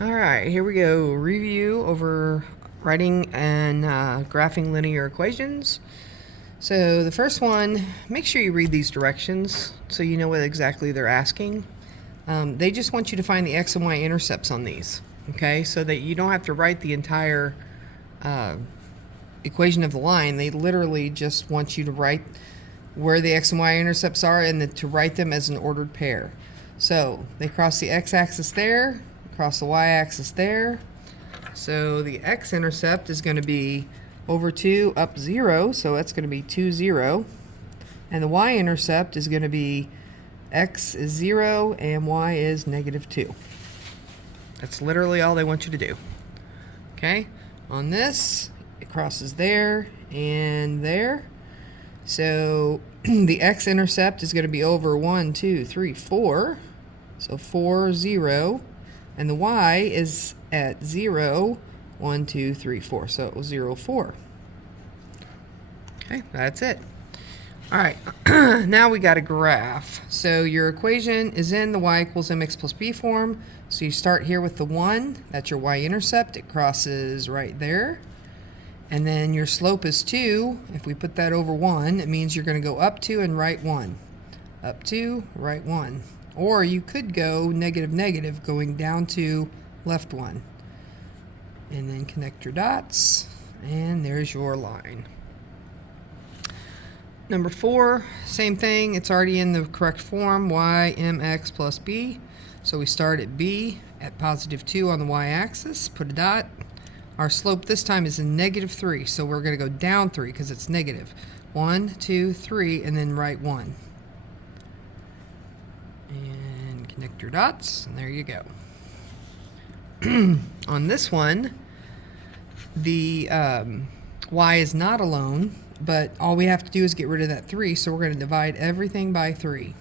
All right, here we go. Review over writing and graphing linear equations. So the first one, make sure you read these directions so you know what exactly they're asking. They just want you to find the x and y intercepts on these, okay? So that you don't have to write the entire equation of the line. They literally just want you to write where the x and y intercepts are and to write them as an ordered pair. So they cross the x-axis there, cross the y-axis there. So the x-intercept is going to be over 2 up 0, so that's going to be 2, 0. And the y-intercept is going to be x is 0 and y is -2. That's literally all they want you to do. Okay? On this, it crosses there and there. So the x-intercept is going to be over 1, 2, 3, 4. So 4, 0. And the y is at 0, 1, 2, 3, 4. So 0, 4. Okay, that's it. All right, now we got a graph. So your equation is in the y equals mx plus b form. So you start here with the 1. That's your y-intercept. It crosses right there. And then your slope is 2. If we put that over 1, it means you're going to go up 2 and right 1. Up 2, right 1. Or you could go negative, negative, going down 2, left 1. And then connect your dots, and there's your line. Number 4, same thing. It's already in the correct form, y mx plus b. So we start at b at positive 2 on the y-axis, put a dot. Our slope this time is in -3, so we're going to go down 3 because it's negative. 1, 2, 3, and then right 1. And connect your dots, and there you go. On this one, the y is not alone, but all we have to do is get rid of that 3, so we're going to divide everything by 3,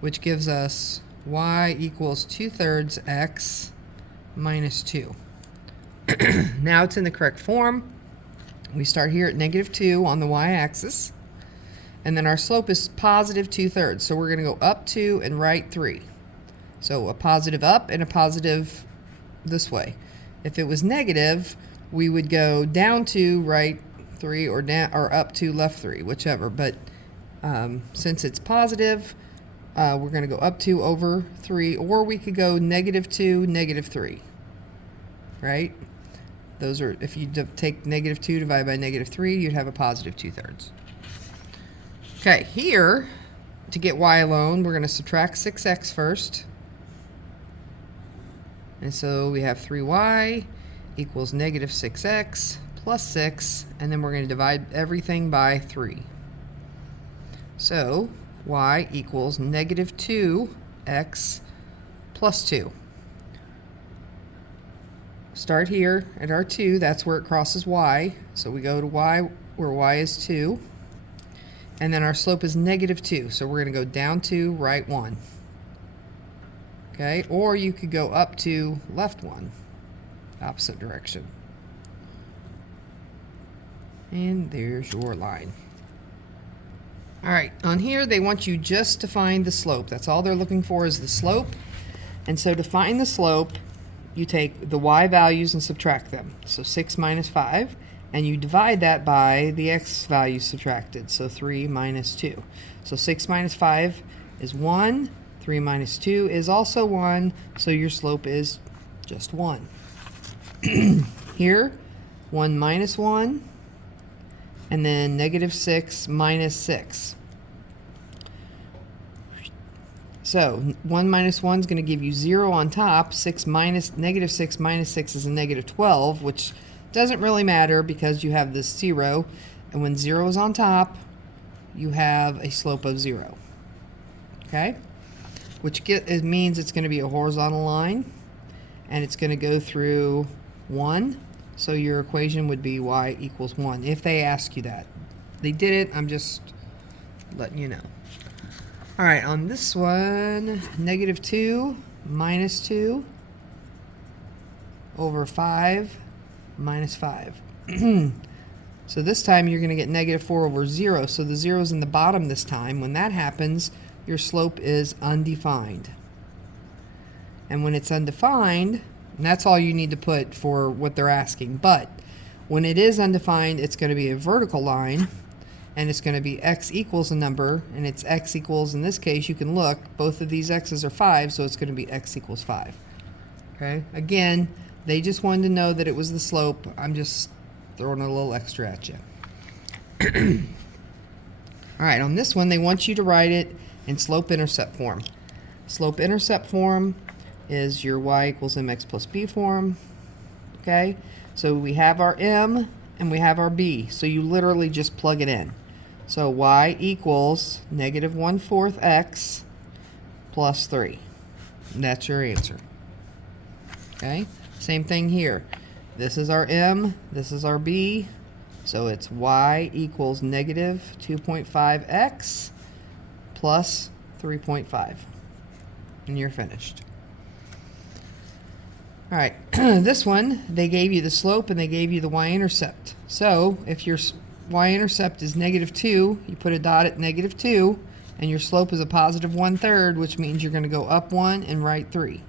which gives us y equals 2/3 x minus 2. Now it's in the correct form. We start here at -2 on the y-axis. And then our slope is positive 2/3. So we're going to go up 2 and right 3. So a positive up and a positive this way. If it was negative, we would go down 2, right 3, or down or up 2, left 3, whichever. But since it's positive, we're going to go up 2 over 3, or we could go -2, -3. Right? Those are, if you take -2 divided by -3, you'd have a positive 2/3. Okay, here, to get y alone, we're going to subtract 6x first. And so we have 3y equals -6x plus 6, and then we're going to divide everything by 3. So y equals -2x plus 2. Start here at our 2, that's where it crosses y. So we go to y where y is 2. And then our slope is -2, so we're going to go down 2, right 1. Okay, or you could go up 2, left 1, opposite direction. And there's your line. All right, on here they want you just to find the slope. That's all they're looking for is the slope. And so to find the slope, you take the y values and subtract them. So 6 minus 5. And you divide that by the x value subtracted, so 3 minus 2. So 6 minus 5 is 1, 3 minus 2 is also 1, so your slope is just 1. Here, 1 minus 1, and then -6 minus 6. So 1 minus 1 is going to give you 0 on top. -6 minus 6 is a -12, which doesn't really matter because you have this 0, and when 0 is on top, you have a slope of 0. Okay? Which it means it's going to be a horizontal line, and it's going to go through 1. So your equation would be y equals 1 if they ask you that. They did it, I'm just letting you know. All right, on this one, -2 minus 2 over 5 minus 5. So this time you're going to get -4 over 0. So the 0 is in the bottom this time. When that happens, your slope is undefined. And when it's undefined, And that's all you need to put for what they're asking. But when it is undefined, it's going to be a vertical line, and it's going to be x equals a number, and it's x equals, in this case, you can look, both of these x's are 5, so it's going to be x equals 5. Okay? Again, they just wanted to know that it was the slope. I'm just throwing a little extra at you. All right, on this one, they want you to write it in slope-intercept form. Slope-intercept form is your y equals mx plus b form. Okay? So we have our m and we have our b. So you literally just plug it in. So y equals negative 1/4 x plus 3. And that's your answer. Okay? Same thing here. This is our m, this is our b. So it's y equals negative 2.5x plus 3.5. And you're finished. All right, this one, they gave you the slope and they gave you the y-intercept. So if your y-intercept is negative 2, you put a dot at negative 2, and your slope is a positive 1/3, which means you're going to go up 1 and right 3.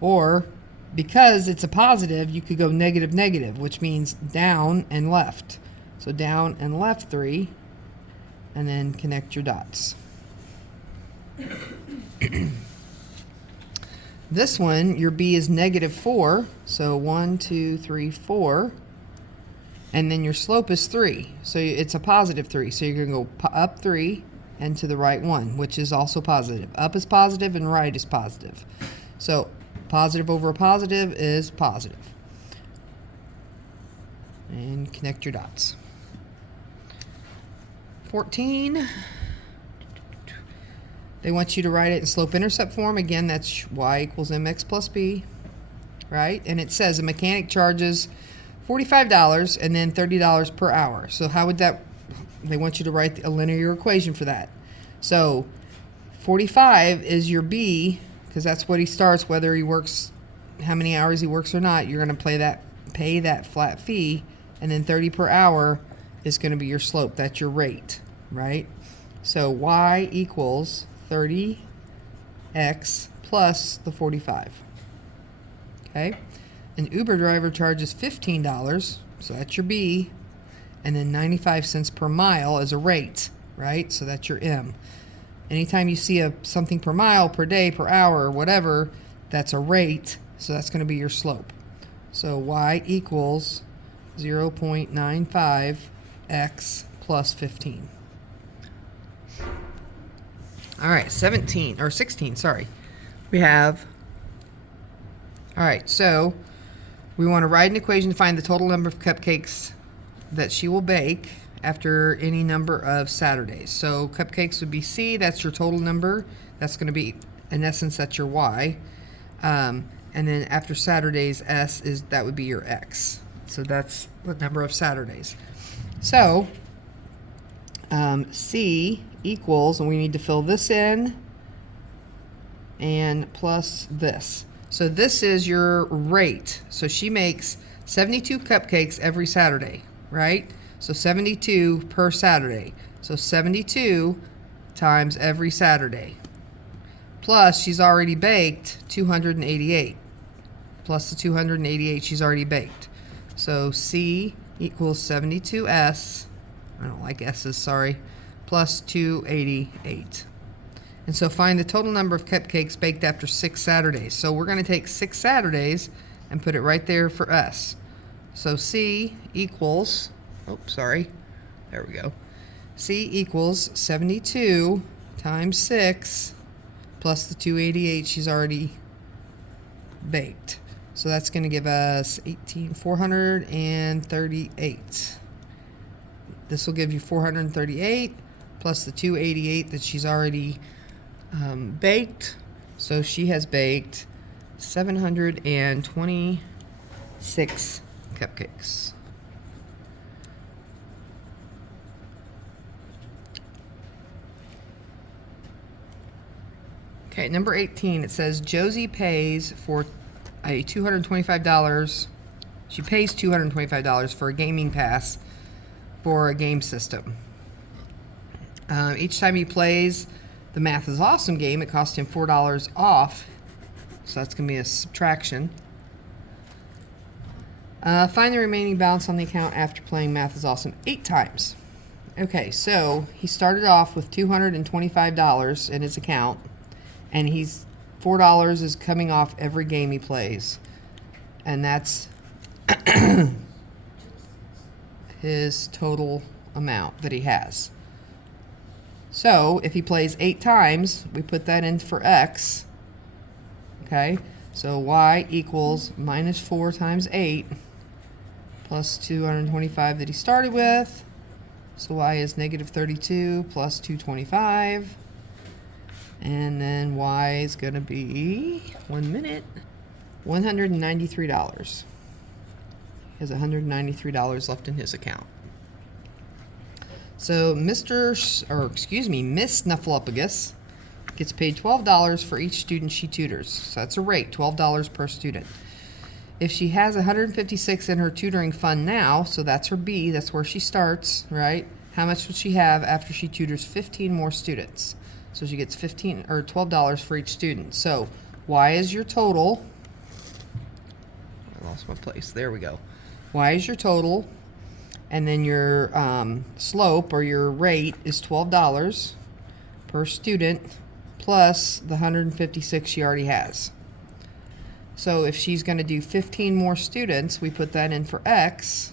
Or, because it's a positive, you could go negative negative, which means down and left. So down and left 3, and then connect your dots. This one, your b is negative 4, so 1, 2, 3, 4, and then your slope is 3, so it's a positive 3, so you're going to go up 3 and to the right 1, which is also positive. Up is positive and right is positive. So positive over a positive is positive. And connect your dots. 14. They want you to write it in slope-intercept form. Again, that's y equals mx plus b, right? And it says a mechanic charges $45 and then $30 per hour. So how would that, they want you to write a linear equation for that. So 45 is your b, because that's what he starts, whether he works, how many hours he works or not, you're going to pay that flat fee, and then 30 per hour is going to be your slope. That's your rate, right? So y equals 30x plus the 45. Okay? An Uber driver charges $15, so that's your B, and then 95 cents per mile as a rate, right? So that's your M. Anytime you see something per mile, per day, per hour, or whatever, that's a rate, so that's going to be your slope. So y equals 0.95x plus 15. All right, 16, sorry. We have, all right, so we want to write an equation to find the total number of cupcakes that she will bake after any number of Saturdays. So cupcakes would be C, that's your total number. That's going to be, in essence, that's your Y. And then after Saturdays, S that would be your X. So that's the number of Saturdays. So C equals, and we need to fill this in, and plus this. So this is your rate. So she makes 72 cupcakes every Saturday, right? So 72 per Saturday. So 72 times every Saturday. Plus she's already baked 288. Plus the 288 she's already baked. So C equals 72S, I don't like S's, sorry, plus 288. And so find the total number of cupcakes baked after 6 Saturdays. So we're going to take 6 Saturdays and put it right there for S. So C equals, there we go. C equals 72 times 6 plus the 288 she's already baked. So that's going to give us 438. This will give you 438 plus the 288 that she's already baked. So she has baked 726 cupcakes. Okay, number 18, it says Josie pays for a $225. She pays $225 for a gaming pass for a game system. Each time he plays the Math is Awesome game, it costs him $4 off. so that's going to be a subtraction. Find the remaining balance on the account after playing Math is Awesome 8 times. Okay, so he started off with $225 in his account, and he's $4 is coming off every game he plays, and that's his total amount that he has. So if he plays 8 times, we put that in for x. Okay, so y equals minus 4 times 8 plus 225 that he started with. So y is negative 32 plus 225. And then y is going to be, 1 minute, $193. He has $193 left in his account. So Miss Snuffleupagus gets paid $12 for each student she tutors. So that's a rate, $12 per student. If she has 156 in her tutoring fund now, so that's her B, that's where she starts, right? How much would she have after she tutors 15 more students? So she gets $12 for each student. So y is your total. I lost my place. There we go. Y is your total, and then your slope or your rate is $12 per student plus the 156 she already has. So if she's going to do 15 more students, we put that in for x,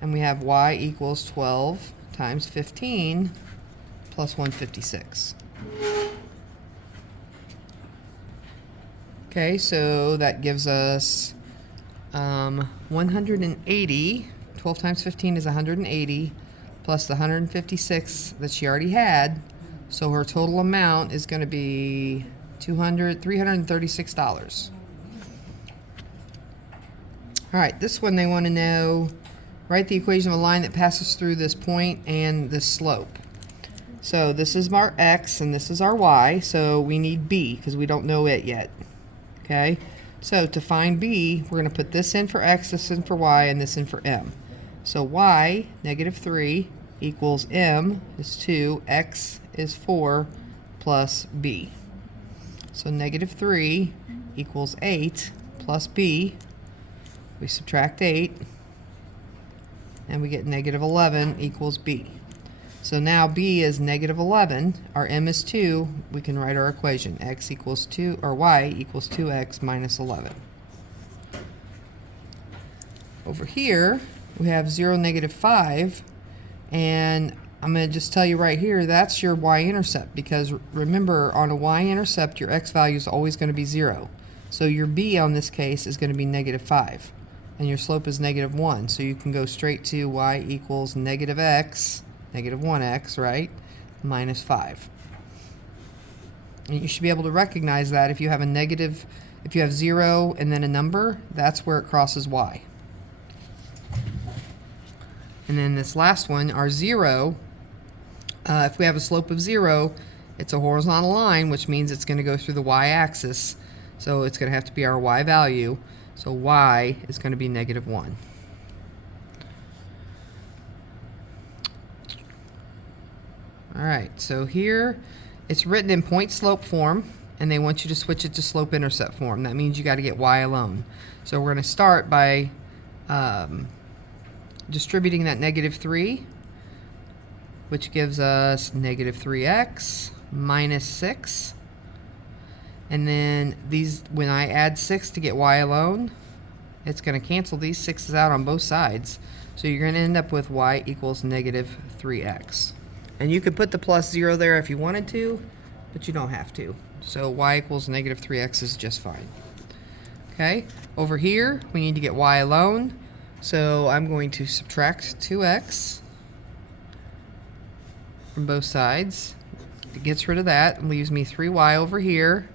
and we have y equals 12 times 15 plus 156. Okay, so that gives us 180. 12 times 15 is 180 plus the 156 that she already had. So her total amount is going to be $336. All right, this one they want to know, write the equation of a line that passes through this point and this slope. So this is our x and this is our y, so we need b because we don't know it yet. Okay, so to find b, we're going to put this in for x, this in for y, and this in for m. So y, negative 3, equals m is 2, x is 4, plus b. So negative 3 equals 8 plus b. We subtract 8, and we get negative 11 equals b. So now b is negative 11, our m is 2, we can write our equation. X equals 2, or y equals 2x minus 11. Over here, we have 0, negative 5, and I'm going to just tell you right here, that's your y-intercept, because remember, on a y-intercept, your x value is always going to be 0. So your b on this case is going to be negative 5, and your slope is negative 1, so you can go straight to y equals negative x, negative 1x, right, minus 5. And you should be able to recognize that if you have a negative, if you have 0 and then a number, that's where it crosses y. And then this last one, our 0, if we have a slope of 0, it's a horizontal line, which means it's going to go through the y-axis. So it's going to have to be our y value. So y is going to be negative 1. All right, so here it's written in point-slope form, and they want you to switch it to slope-intercept form. That means you got to get y alone. So we're going to start by distributing that negative 3, which gives us negative 3x minus 6. And then these, when I add 6 to get y alone, it's going to cancel these 6's out on both sides. So you're going to end up with y equals negative 3x. And you could put the plus 0 there if you wanted to, but you don't have to. So y equals negative 3x is just fine. Okay, over here we need to get y alone. So I'm going to subtract 2x from both sides. It gets rid of that and leaves me 3y over here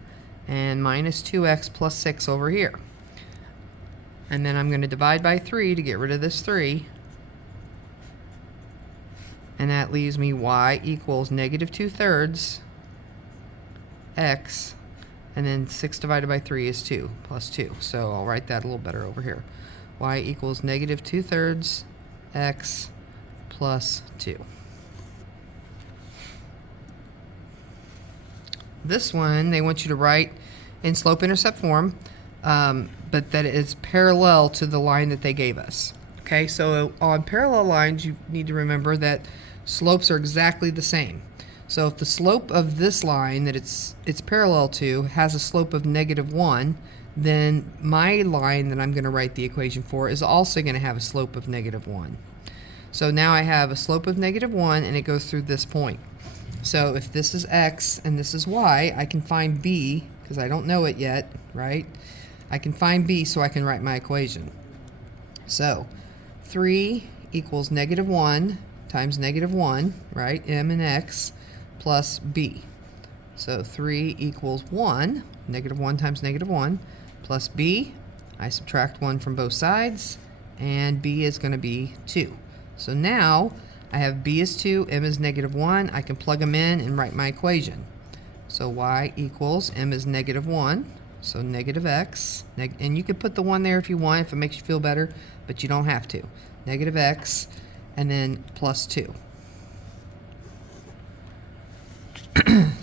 and minus 2x plus 6 over here. And then I'm going to divide by 3 to get rid of this 3. And that leaves me y equals negative 2/3 x, and then 6 divided by 3 is 2, plus 2. So I'll write that a little better over here. Y equals negative 2/3 x plus 2. This one, they want you to write in slope-intercept form, but that it is parallel to the line that they gave us. Okay, so on parallel lines, you need to remember that slopes are exactly the same. So if the slope of this line that it's parallel to has a slope of -1, then my line that I'm going to write the equation for is also going to have a slope of -1. So now I have a slope of -1, and it goes through this point. So if this is x and this is y, I can find b, because I don't know it yet, right? I can find b so I can write my equation. So 3 equals -1 times -1, right? M and x plus b. So 3 equals 1, -1 times -1, plus b. I subtract 1 from both sides, and b is going to be 2. So now I have b is 2, m is -1. I can plug them in and write my equation. So y equals, m is -1, so negative x, and you can put the 1 there if you want, if it makes you feel better, but you don't have to. Negative x, and then plus 2.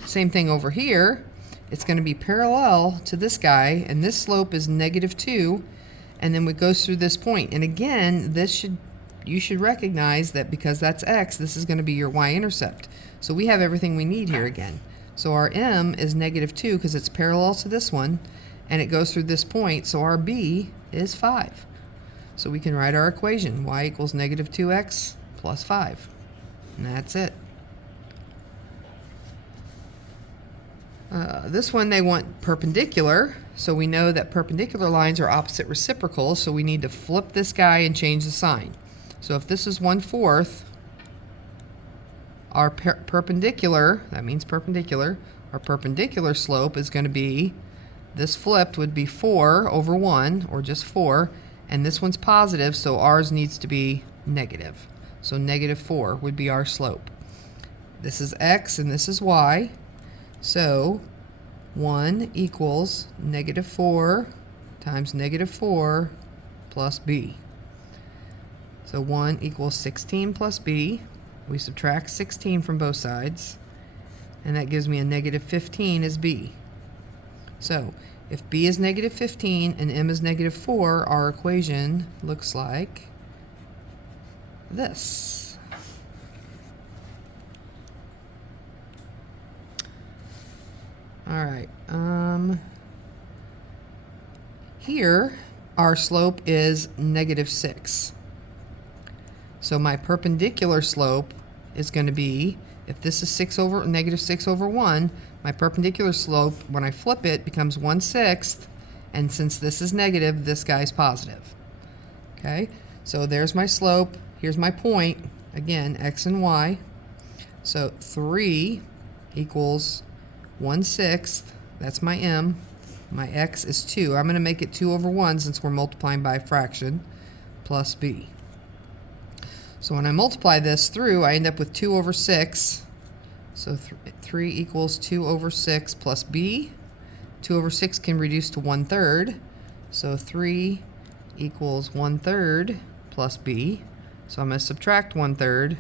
Same thing over here. It's going to be parallel to this guy, and this slope is -2, and then it goes through this point. And again, you should recognize that because that's x, this is going to be your y-intercept. So we have everything we need here again. So our m is -2 because it's parallel to this one, and it goes through this point, so our b is 5. So we can write our equation, y equals -2x plus 5. And that's it. This one they want perpendicular, so we know that perpendicular lines are opposite reciprocals, so we need to flip this guy and change the sign. So if this is 1/4, our perpendicular, that means perpendicular, our perpendicular slope is going to be, this flipped would be 4 over 1, or just 4, and this one's positive, so ours needs to be negative. So -4 would be our slope. This is x and this is y. So 1 equals -4 times -4 plus b. So 1 equals 16 plus b. We subtract 16 from both sides, and that gives me a -15 as b. So if b is -15 and m is -4, our equation looks like this. All right. Here, our slope is -6. So my perpendicular slope is going to be, if this is -6 over 1, my perpendicular slope, when I flip it, becomes 1/6, and since this is negative, this guy's positive. Okay, so there's my slope. Here's my point. Again, x and y. So 3 equals 1/6, that's my m. My x is 2. I'm going to make it 2 over 1 since we're multiplying by a fraction, plus b. So when I multiply this through, I end up with 2 over 6. So 3 equals 2 over 6 plus b. 2 over 6 can reduce to 1/3. So 3 equals 1/3 plus b. So I'm going to subtract 1/3.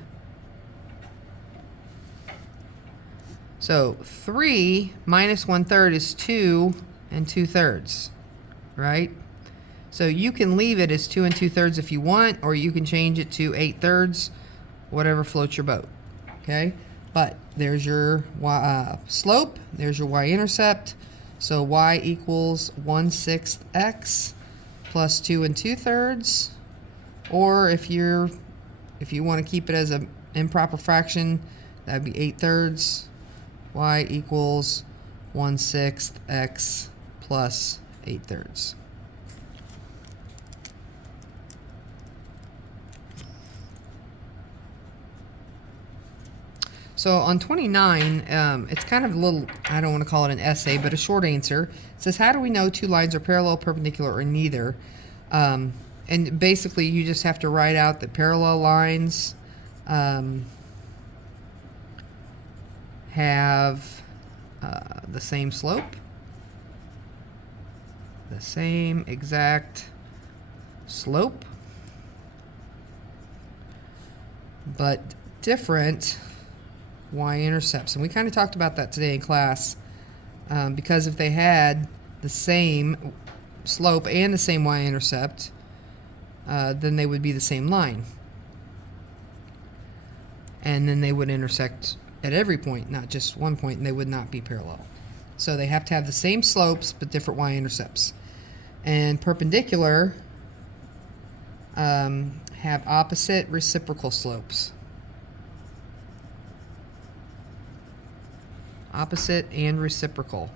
So 3 minus 1/3 is 2 2/3, right? So you can leave it as 2 2/3 if you want, or you can change it to 8/3, whatever floats your boat, okay? But there's your slope, there's your y-intercept. So y equals 1/6 x plus 2 2/3, or if you want to keep it as an improper fraction, that'd be 8/3. Y equals 1/6 x plus 8/3. So on 29, it's kind of a little, I don't want to call it an essay, but a short answer. It says, how do we know two lines are parallel, perpendicular, or neither? And basically, you just have to write out that parallel lines have the same slope, the same exact slope, but different y-intercepts. And we kind of talked about that today in class, because if they had the same slope and the same y-intercept, then they would be the same line. And then they would intersect at every point, not just one point, and they would not be parallel. So they have to have the same slopes but different y-intercepts. And perpendicular have opposite reciprocal slopes. Opposite and reciprocal.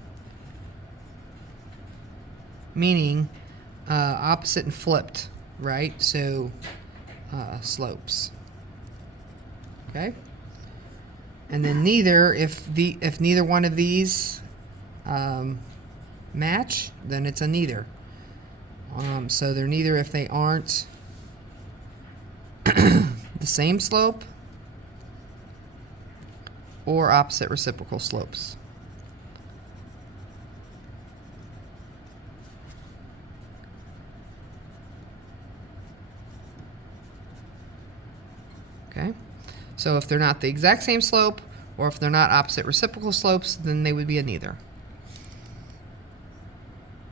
Meaning opposite and flipped, right? So slopes. Okay? And then neither, if neither one of these match, then it's a neither. So they're neither if they aren't the same slope or opposite reciprocal slopes. Okay? So if they're not the exact same slope, or if they're not opposite reciprocal slopes, then they would be a neither.